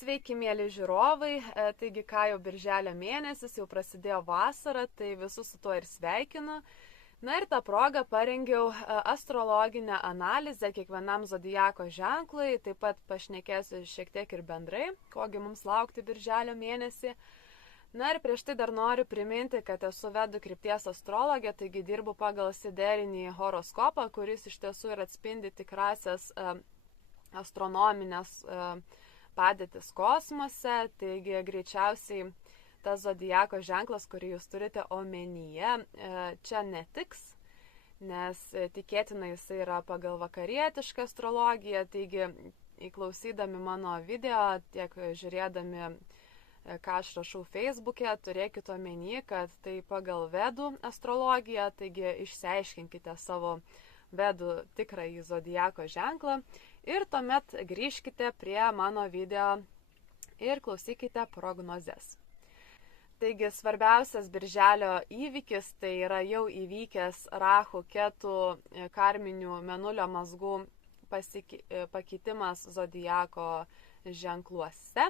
Sveiki, mėly žiūrovai, taigi ką jau birželio mėnesis, jau prasidėjo vasara, tai visus su tuo ir sveikinu. Na ir tą progą parengiau astrologinę analizę kiekvienam zodiako ženklui, taip pat pašnekėsiu šiek tiek ir bendrai, kogi mums laukti birželio mėnesį. Na ir prieš tai dar noriu priminti, kad esu Vedų krypties astrologė, taigi dirbu pagal siderinį horoskopą, kuris iš tiesų ir atspindi tikrasias astronominės padėtis kosmose, taigi greičiausiai tas zodiako ženklas, kurį jūs turite omenyje, čia netiks, nes tikėtina jisai yra pagal vakarietišką astrologiją, taigi įklausydami mano video, tiek žiūrėdami, ką aš rašau Facebook'e, turėkite omeny, kad tai pagal Vedų astrologiją, taigi išsiaiškinkite savo Vedų tikrąjį zodiako ženklą ir tuomet grįžkite prie mano video ir klausykite prognozes. Taigi svarbiausias birželio įvykis tai yra jau įvykęs Rahu Ketų karminių mėnulio mazgų pakeitimas zodiako ženkluose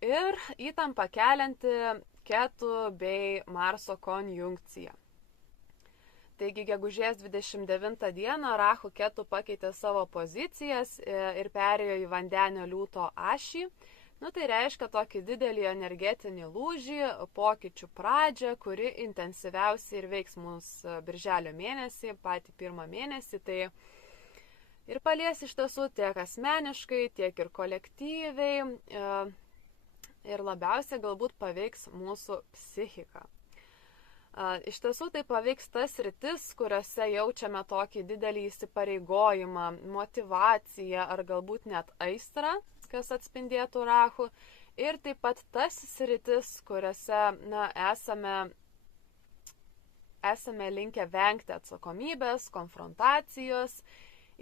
ir įtampa kelianti Ketų bei Marso konjunkcija. Taigi gegužės 29 dieną Rahu Ketų pakeitė savo pozicijas ir perėjo į vandenio liūto ašį. Tai reiškia tokį didelį energetinį lūžį, pokyčių pradžią, kuri intensyviausiai ir veiks mus birželio mėnesį, patį pirmą mėnesį. Tai ir palies iš tiesų tiek asmeniškai, tiek ir kolektyviai ir labiausiai galbūt paveiks mūsų psichiką. Iš tiesų tai paveiks tas sritis, kuriuose jaučiame tokį didelį įsipareigojimą, motyvaciją ar galbūt net aistrą, kas atspindėtų Rahu, ir taip pat tas sritis, kuriuose esame linkę vengti atsakomybės, konfrontacijos,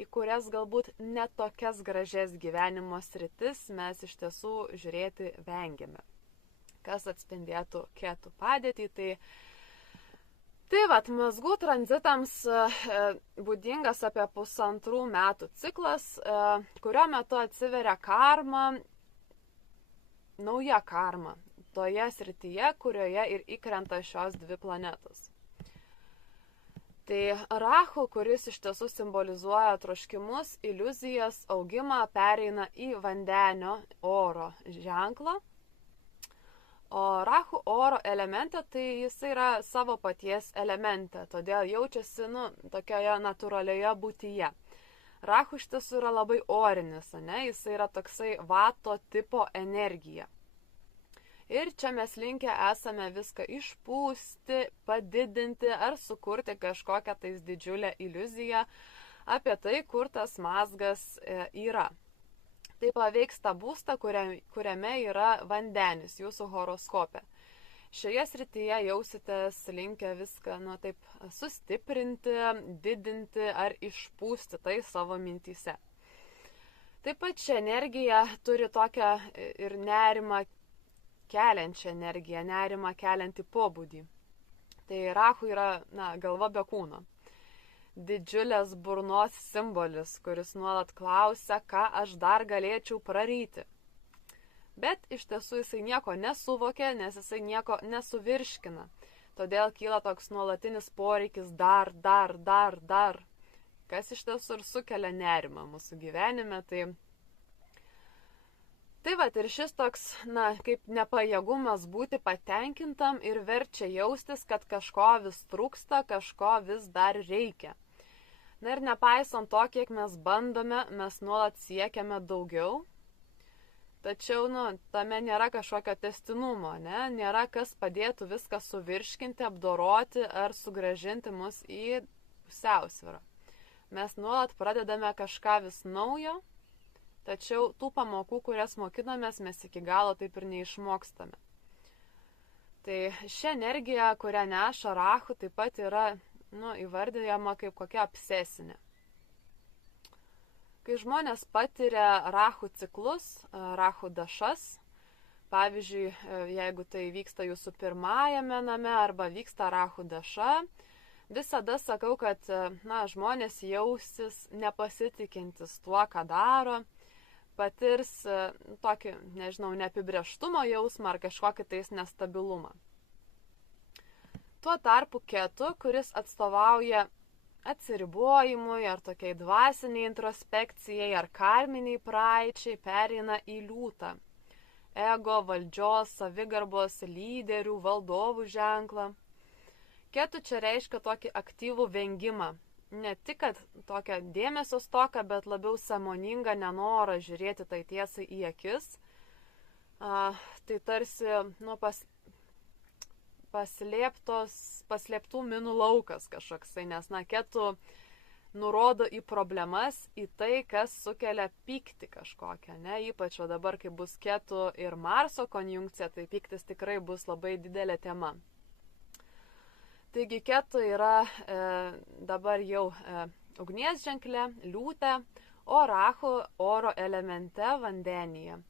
į kurias galbūt netokias gražias gyvenimo sritis mes iš tiesų žiūrėti vengiame. Kas atspindėtų Ketų padėtį, Tai mazgų tranzitams būdingas apie 1,5 metų ciklas, kurio metu atsiveria karma, nauja karma, toje srityje, kurioje ir įkrenta šios dvi planetos. Tai Rahu, kuris iš tiesų simbolizuoja troškimus, iliuzijas, augimą, pereina į vandenio oro ženklą. O Rahu oro elemente, tai jis yra savo paties elemente, todėl jaučiasi tokioje natūralioje būtyje. Rahu iš tiesų yra labai orinis, jis yra toksai vato tipo energija. Ir čia mes linkę esame viską išpūsti, padidinti ar sukurti kažkokią tais didžiulę iliuziją apie tai, kur tas mazgas yra. Tai paveiks tą būstą, kuriame yra vandenis jūsų horoskope. Šioje srityje jausitės linkę viską taip sustiprinti, didinti ar išpūsti tai savo mintyse. Taip pat ši energija turi tokią ir nerimą keliančią energiją, nerimą keliantį pobūdį. Tai Rahu yra galva be kūno. Didžiulės burnos simbolis, kuris nuolat klausia, ką aš dar galėčiau praryti. Bet iš tiesų jisai nieko nesuvokia, nes jisai nieko nesuvirškina. Todėl kyla toks nuolatinis poreikis dar, kas iš tiesų ir sukelia nerimą mūsų gyvenime. Tai ir šis toks, kaip nepajėgumas būti patenkintam ir verčia jaustis, kad kažko vis trūksta, kažko vis dar reikia. Ir nepaisant to, kiek mes bandome, mes nuolat siekiame daugiau. Tačiau, tame nėra kažkokio tęstinumo, nėra kas padėtų viską suvirškinti, apdoroti ar sugrąžinti mus į pusiausvyrą. Mes nuolat pradedame kažką vis naujo, tačiau tų pamokų, kurias mokinomės, mes iki galo taip ir neišmokstame. Tai ši energija, kurią neša Rahu, taip pat yra įvardyjama kaip kokia obsesinė. Kai žmonės patiria Rahu ciklus, Rahu dašas, pavyzdžiui, jeigu tai vyksta jūsų pirmajame name arba vyksta Rahu daša, visada sakau, kad žmonės jausis nepasitikintis tuo, ką daro, patirs tokį, nežinau, neapibrėžtumo jausmą ar kažkokį tais nestabilumą. Tuo tarpu Ketu, kuris atstovauja atsiribojimui ar tokiai dvasiniai introspekcijai ar karminiai praeičiai, pereina į liūtą. Ego, valdžios, savigarbos, lyderių, valdovų ženklą. Ketu čia reiškia tokį aktyvų vengimą. Ne tik, kad tokią dėmesio stoką, bet labiau sąmoningą nenorą žiūrėti tai tiesai į akis. Tai tarsi paslėptų minų laukas kažkoksai, nes Ketu nurodo į problemas, į tai, kas sukelia pyktį kažkokią, ne? Ypač o dabar, kai bus Ketu ir Marso konjunkcija, tai pyktis tikrai bus labai didelė tema. Taigi Ketu yra dabar jau ugnies ženklė, liūtė, o Rahu oro elemente vandenyje.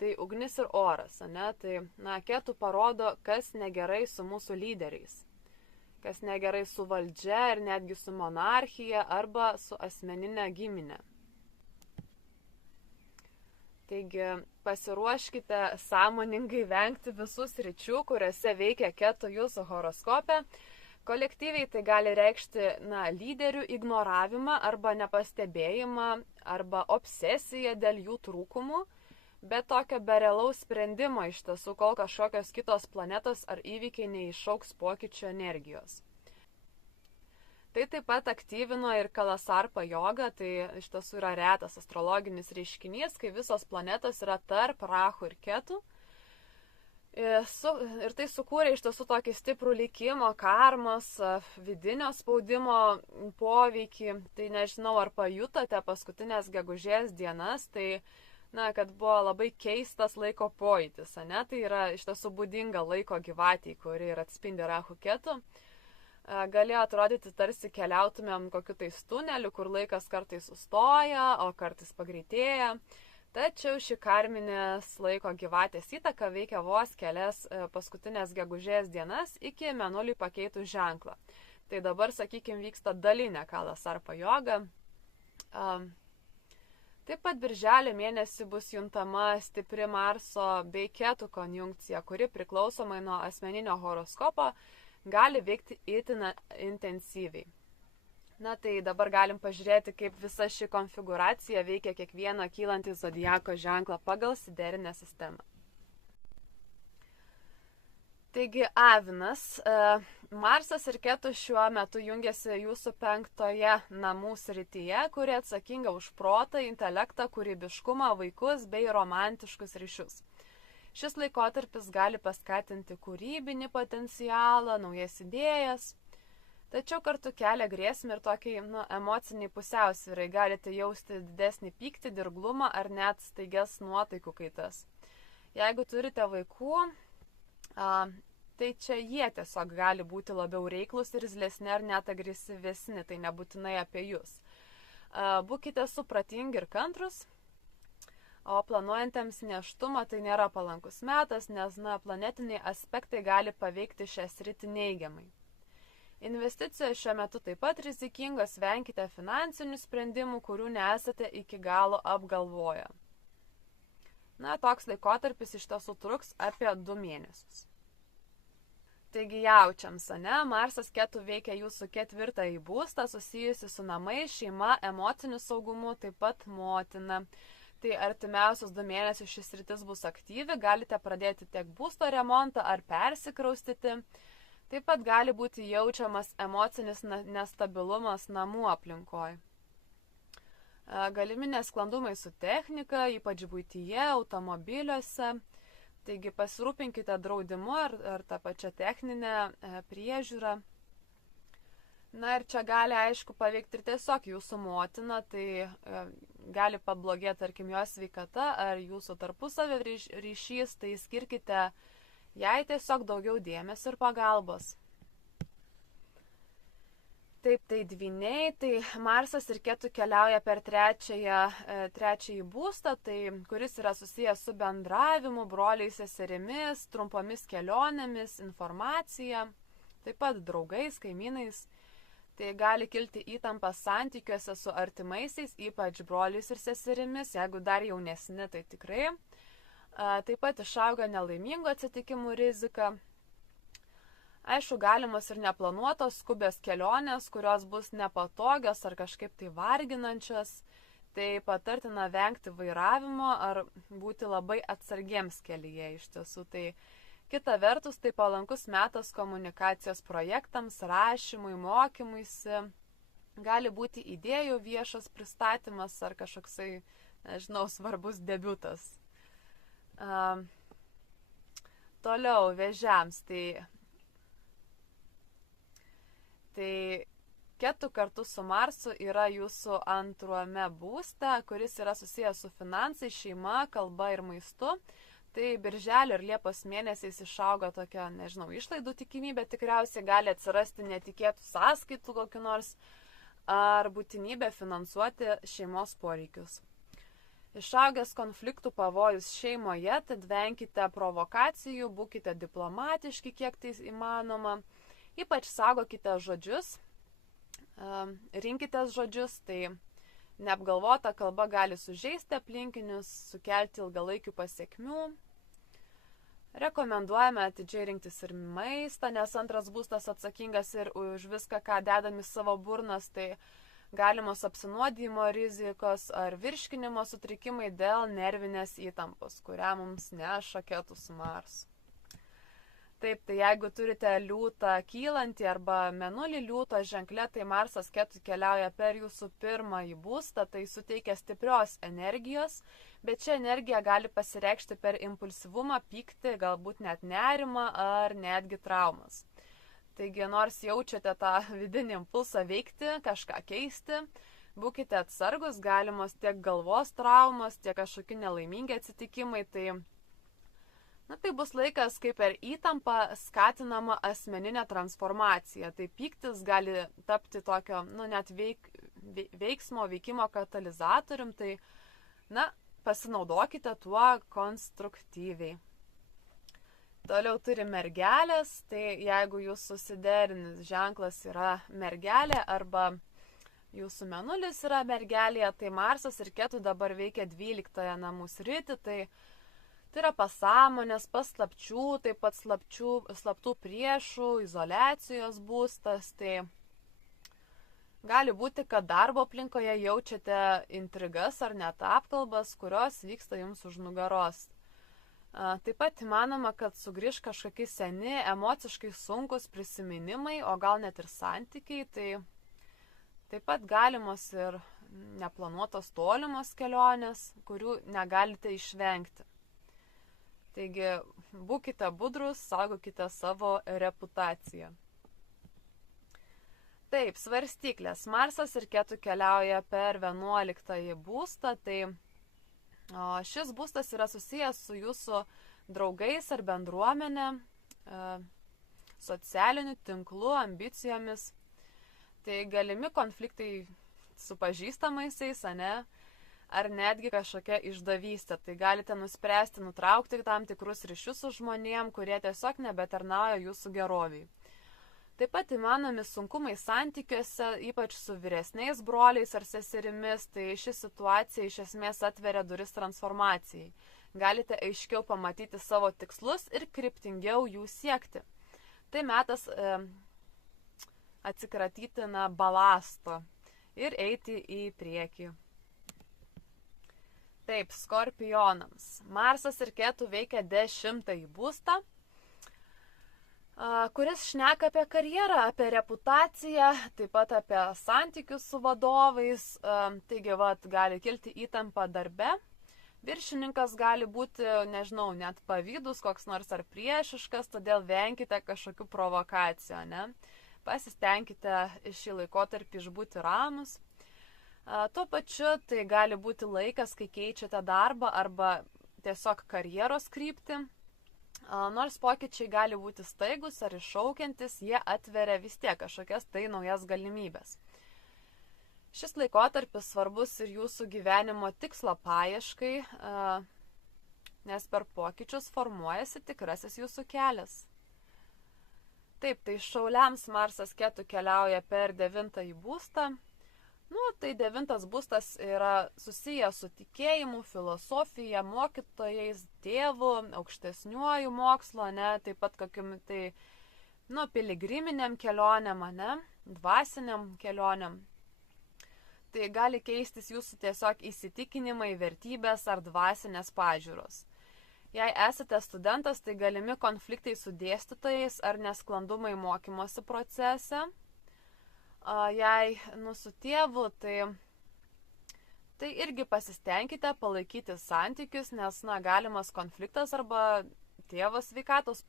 Tai ugnis ir oras, ne? Tai Ketu parodo, kas negerai su mūsų lyderiais. Kas negerai su valdžia ir netgi su monarchija arba su asmeninė giminė. Taigi pasiruoškite sąmoningai vengti visų sričių, kuriuose veikia Ketu jūsų horoskope. Kolektyviai tai gali reikšti lyderių ignoravimą arba nepastebėjimą arba obsesiją dėl jų trūkumų, bet tokio be realaus sprendimo iš tiesų, kol kažkokios kitos planetos ar įvykiai neišauks pokyčio energijos. Tai taip pat aktyvino ir Kalasarpa joga, tai iš tiesų yra retas astrologinis reiškinys, kai visos planetos yra tarp Rahu ir Ketu. Ir tai sukūrė iš tiesų tokį stiprų likimo, karmos, vidinio spaudimo poveikį. Tai nežinau, ar pajutote paskutinės gegužės dienas, tai kad buvo labai keistas laiko pojūtis, ne? Tai yra iš tiesų būdinga laiko gyvatei, kuri ir atspindi Rahu Ketu. Galėjo atrodyti, tarsi keliautumėm kokiu tais tuneliu, kur laikas kartais sustoja, o kartais pagreitėja. Tačiau ši karminės laiko gyvatės įtaka veikia vos kelias paskutinės gegužės dienas iki mėnuliui pakeitus ženklą. Tai dabar, sakykime, vyksta dalinė Kalasarpa joga. Taip pat birželio mėnesį bus juntama stipri Marso bei Ketu konjunkcija, kuri priklausomai nuo asmeninio horoskopo gali veikti itin intensyviai. Tai dabar galim pažiūrėti, kaip visa ši konfiguracija veikia kiekvieną kylantį zodiako ženklą pagal siderinę sistemą. Taigi Avinas, Marsas ir Ketu šiuo metu jungiasi jūsų 5-oje namų srityje, kuri atsakinga už protą, intelektą, kūrybiškumą, vaikus bei romantiškus ryšius. Šis laikotarpis gali paskatinti kūrybinį potencialą, naujas idėjas, tačiau kartu kelia grėsmę ir tokiai emociniai pusiausvyrai. Galite jausti didesnį pyktį, dirglumą ar net staigias nuotaikų kaitas. Jeigu turite vaikų, tai čia jie tiesiog gali būti labiau reiklus ir irzlesni ar net agresyvesni, tai nebūtinai apie jūs. Būkite supratingi ir kantrus, o planuojantiems nėštumą tai nėra palankus metas, nes planetiniai aspektai gali paveikti šią sritį neigiamai. Investicijos šiuo metu taip pat rizikingos, venkite finansinių sprendimų, kurių nesate iki galo apgalvoję. Toks laikotarpis iš tiesų truks apie 2 mėnesius. Taigi jaučiams, Marsas Ketu veikia jūsų 4-ąjį būstą, susijusi su namais, šeima, emociniu saugumu, taip pat motina. Tai artimiausius 2 mėnesius šis sritis bus aktyvi, galite pradėti tiek būsto remontą ar persikraustyti. Taip pat gali būti jaučiamas emocinis nestabilumas namų aplinkoje. Galimi nesklandumai su technika, ypač buityje, automobiliuose. Taigi pasirūpinkite draudimu ar tą pačią techninę priežiūrą. Ir čia gali, aišku, paveikti ir tiesiog jūsų motiną, tai gali pablogėti, tarkim, jos sveikata ar jūsų tarpusavio ryšys, tai skirkite jai tiesiog daugiau dėmesio ir pagalbos. Taip, tai dvyniai, tai Marsas ir Ketu keliauja per trečiąjį būstą, tai kuris yra susijęs su bendravimu, broliais, seserimis, trumpomis kelionėmis, informacija, taip pat draugais, kaimynais. Tai gali kilti įtampa santykiuose su artimaisiais, ypač broliais ir seserimis, jeigu dar jaunesni, tai tikrai. Taip pat išauga nelaimingų atsitikimų rizika. Aišku, galimos ir neplanuotos skubės kelionės, kurios bus nepatogios ar kažkaip tai varginančios. Tai patartina vengti vairavimo ar būti labai atsargiems kelyje iš tiesų. Tai kita vertus, tai palankus metas komunikacijos projektams, rašymui, mokymuisi. Gali būti idėjų viešas pristatymas ar kažkoksai, nežinau, svarbus debiutas. Toliau vėžiams. Tai Ketu kartu su Marsu yra jūsų antruome būste, kuris yra susijęs su finansai, šeima, kalba ir maistu. Tai birželio ir liepos mėnesiais išauga tokia, nežinau, išlaidų tikimybė, tikriausiai gali atsirasti netikėtų sąskaitų kokiu nors ar būtinybė finansuoti šeimos poreikius. Išaugęs konfliktų pavojus šeimoje, tad venkite provokacijų, būkite diplomatiški, kiek tai įmanoma, ypač saugokite žodžius. Rinkitės žodžius, tai neapgalvota kalba gali sužeisti aplinkinius, sukelti ilgalaikių pasiekmių. Rekomenduojame atidžiai rinktis ir maistą, nes antras būstas atsakingas ir už viską, ką dedam į savo burnas, tai galimos apsinuodijimo rizikos ar virškinimo sutrikimai dėl nervinės įtampos, kurią mums neša Ketu su Marsu. Taip, tai jeigu turite liūtą kylantį arba mėnulį liūto ženklę, tai Marsas Ketu keliauja per jūsų pirmąjį būstą, tai suteikia stiprios energijos, bet ši energija gali pasireikšti per impulsyvumą, pyktį, galbūt net nerimą ar netgi traumas. Taigi, nors jaučiate tą vidinį impulsą veikti, kažką keisti, būkite atsargus, galimos tiek galvos traumos, tiek kažkokie nelaimingi atsitikimai, tai bus laikas, kai per įtampą skatinama asmeninė transformacija. Tai pyktis gali tapti tokio, net veiksmo, veikimo katalizatorium, tai, pasinaudokite tuo konstruktyviai. Toliau turi mergelės, tai jeigu jūsų susiderinis ženklas yra mergelė arba jūsų mėnulis yra mergelėje, tai Marsas ir Ketu dabar veikia 12 namų sritį, tai yra pasąmonės, paslapčių, taip pat slaptų priešų, izoliacijos būstas. Tai gali būti, kad darbo aplinkoje jaučiate intrigas ar net apkalbas, kurios vyksta jums už nugaros. Taip pat įmanoma, kad sugrįž kažkokie seni, emociškai sunkus prisiminimai, o gal net ir santykiai. Tai taip pat galimos ir neplanuotos tolimos kelionės, kurių negalite išvengti. Taigi, būkite budrus, saugokite savo reputaciją. Taip, svarstyklės. Marsas ir Ketu keliauja per 11 būstą, tai šis būstas yra susijęs su jūsų draugais ar bendruomenė, socialiniu tinklu, ambicijomis. Tai galimi konfliktai su pažįstamaisiais, ar netgi kažkokia išdavystė. Tai galite nuspręsti nutraukti tam tikrus ryšius su žmonėm, kurie tiesiog nebetarnauja jūsų geroviai. Taip pat įmanomi sunkumai santykiuose, ypač su vyresniais broliais ar seserimis, tai ši situacija iš esmės atveria duris transformacijai. Galite aiškiau pamatyti savo tikslus ir kryptingiau jų siekti. Tai metas atsikratyti balasto ir eiti į priekį. Taip, skorpionams. Marsas ir Ketu veikia 10 būstą, kuris šneka apie karjerą, apie reputaciją, taip pat apie santykius su vadovais. Taigi, gali kilti įtampa darbe. Viršininkas gali būti, nežinau, net pavydus, koks nors ar priešiškas, todėl venkite kažkokių provokacijų, Pasistengkite šį laikotarpį išbūti ramus. Tuo pačiu tai gali būti laikas, kai keičiate darbą arba tiesiog karjeros kryptį. Nors pokyčiai gali būti staigus ar iššaukiantis, jie atveria vis tiek kažkokias tai naujas galimybės. Šis laikotarpis svarbus ir jūsų gyvenimo tikslo paieškai, nes per pokyčius formuojasi tikrasis jūsų kelias. Taip, tai šauliams Marsas Ketu keliauja per 9-ąjį būstą. Tai 9-as būstas yra susijęs su tikėjimu, filosofija, mokytojais, tėvu, aukštesniuoju mokslo, taip pat kokiam tai, piligriminiam kelionėm, dvasiniam kelionėm. Tai gali keistis jūsų tiesiog įsitikinimai, vertybės ar dvasinės pažiūros. Jei esate studentas, tai galimi konfliktai su dėstytojais ar nesklandumai mokymosi procese. Jei su tėvu, tai irgi pasistengkite palaikyti santykius, nes galimas konfliktas arba tėvo sveikatos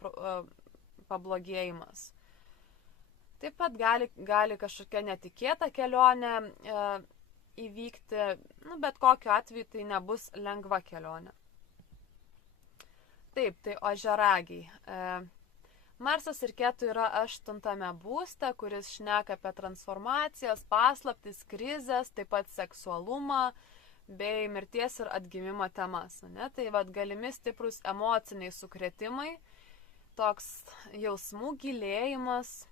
pablogėjimas. Taip pat gali kažkokia netikėta kelionė įvykti, bet kokiu atveju tai nebus lengva kelionė. Taip, tai ožiaragiai. Marsas ir Ketu yra 8-ame būste, kuris šneka apie transformacijas, paslaptis, krizės, taip pat seksualumą bei mirties ir atgimimo temas. Tai galimi stiprus emociniai sukrėtimai, toks jausmų gilėjimas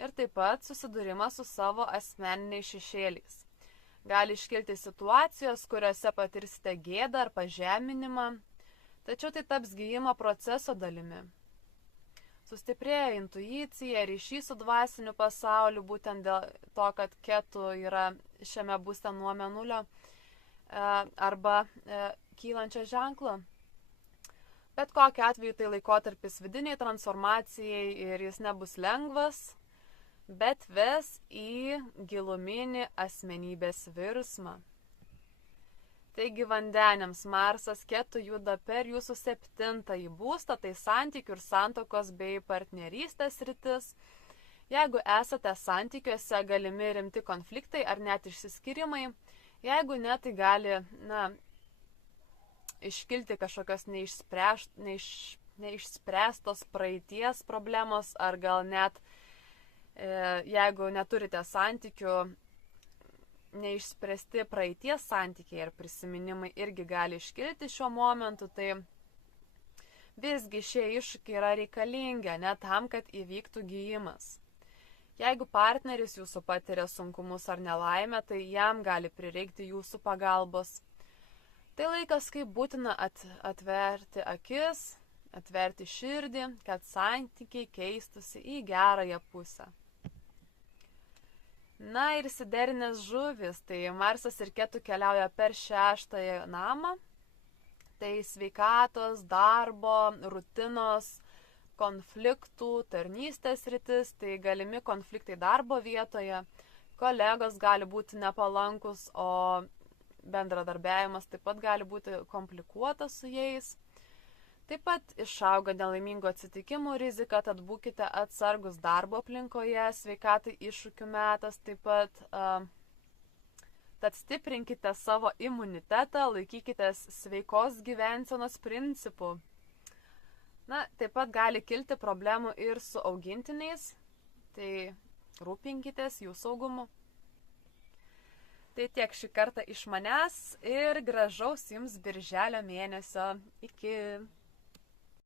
ir taip pat susidūrimas su savo asmeniniais šešėliais. Gali iškilti situacijos, kuriuose patirsite gėdą ar pažeminimą, tačiau tai taps gijimo proceso dalimi. Sustiprėja intuicija, ryšys su dvasiniu pasauliu, būtent dėl to, kad Ketu yra šiame būste nuo Mėnulio arba kylančio ženklo. Bet kokiu atveju tai laikotarpis vidiniai transformacijai ir jis nebus lengvas, bet ves į giluminį asmenybės virsmą. Taigi vandeniams Marsas Ketu juda per jūsų 7-ąjį būstą, tai santykių ir santokos bei partnerystės sritis. Jeigu esate santykiuose, galimi rimti konfliktai ar net išsiskyrimai. Jeigu ne, tai gali iškilti kažkokios neišspręstos praeities problemos, ar gal net, jeigu neturite santykių, neišspręsti praeities santykiai ir prisiminimai irgi gali iškilti šiuo momentu, tai visgi šie iššūkiai yra reikalingi, tam, kad įvyktų gijimas. Jeigu partneris jūsų patiria sunkumus ar nelaimę, tai jam gali prireikti jūsų pagalbos. Tai laikas, kai būtina atverti akis, atverti širdį, kad santykiai keistųsi į gerąją pusę. Ir siderinės žuvys, tai Marsas ir Ketu keliauja per 6-ąjį namą, tai sveikatos, darbo, rutinos, konfliktų, tarnystės rytis, tai galimi konfliktai darbo vietoje, kolegos gali būti nepalankus, o bendradarbiavimas taip pat gali būti komplikuotas su jais. Taip pat išauga nelaimingų atsitikimų rizika, tad būkite atsargus darbo aplinkoje, sveikatai iššūkių metas, taip pat tad stiprinkite savo imunitetą, laikykitės sveikos gyvensenos principų. Taip pat gali kilti problemų ir su augintiniais, tai rūpinkitės jų saugumu. Tai tiek šį kartą iš manęs ir gražaus jums birželio mėnesio. Iki.